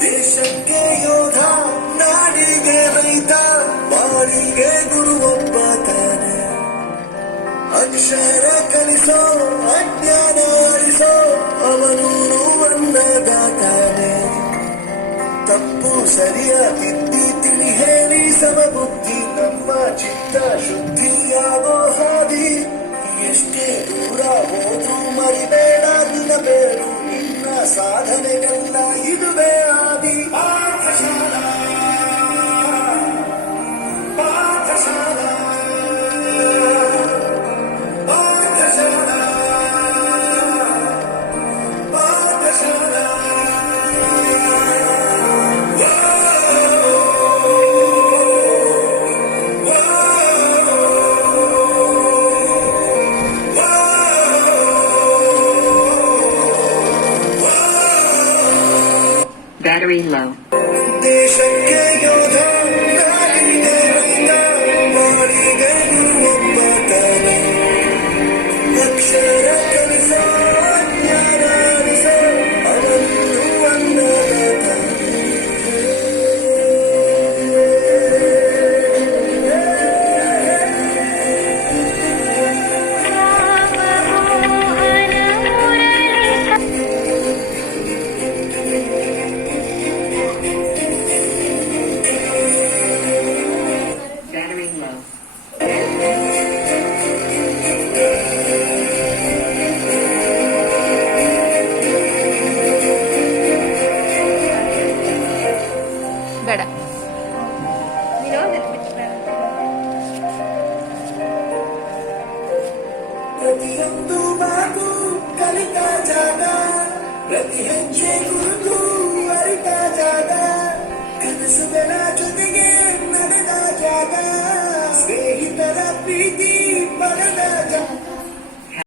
ದೇಶಕ್ಕೆ ಯೋಧ, ನಾಡಿಗೆ ರೈತ, ಬಾಳಿಗೆ ಗುರುವೊಬ್ಬ ತಾನೆ. ಅಕ್ಷರ ಕಲಿಸೋ, ಅಜ್ಞಾನ ಅಳಿಸೋ, ಅವನು ಅನ್ನದಾತಾನೆ. ತಪ್ಪು ಸರಿಯ ತಿದ್ದಿ ತಿಳಿ ಹೇಳಿ ಸಮಬುದ್ಧಿ, ನಮ್ಮ ಚಿತ್ತ ಶುದ್ಧಿಯಾಗೋ ಹಾದಿ. ಎಷ್ಟೇ ದೂರ ಹೋದ್ರೂ ಮರಿಬೇಡ ದಿನಬೇರು, ನಿನ್ನ ಸಾಧನೆಗೆಲ್ಲ ಇದುವೇ ಆದಿ. ಪಾಠಶಾಲಾ ಪಾಠಶಾಲಾ ಪಾಠಶಾಲಾ ಪಾಠಶಾಲಾ. Battery low. ದೇಶಕ್ಕೆ ಯೋಧ, ನಾಡಿಗೆ ರೈತ, ಬಾಳಿಗೆ ಗುರುವೊಬ್ಬ ತಾನೆ. ಅಕ್ಷರ ಕಲಿಸೋ, ಅಜ್ಞಾನ ಅಳಿಸೋ, ಅವನು ಅನ್ನದಾತಾನೆ. Battery low. ಬೇಡ. ಪ್ರತಿಯೊಂದು ಮಾತು ಕಲಿತ ಜಾಗ, ಪ್ರತಿ ಹೆಜ್ಜೆ ಗುರುತು ಅರಿತ ಜಾಗ, ಕನಸುಗಳ ಜೊತೆಗೆ ನಡೆದ ಜಾಗ, ಸ್ನೇಹಿತರ ಪ್ರೀತಿ